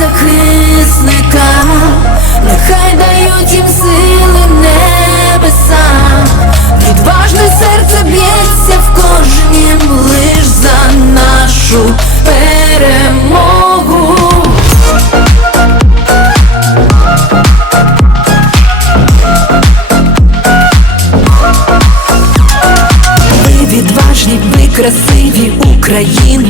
захисника, нехай дають їм сили небеса, відважне серце б'ється в кожнім лиш за нашу перемогу. Ви відважні, ви красиві Україну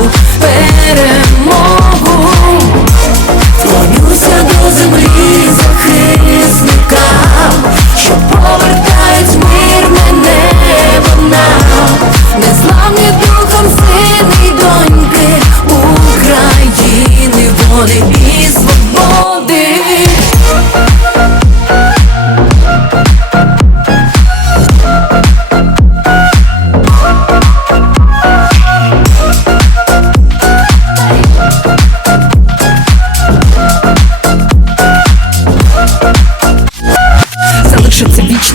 нашу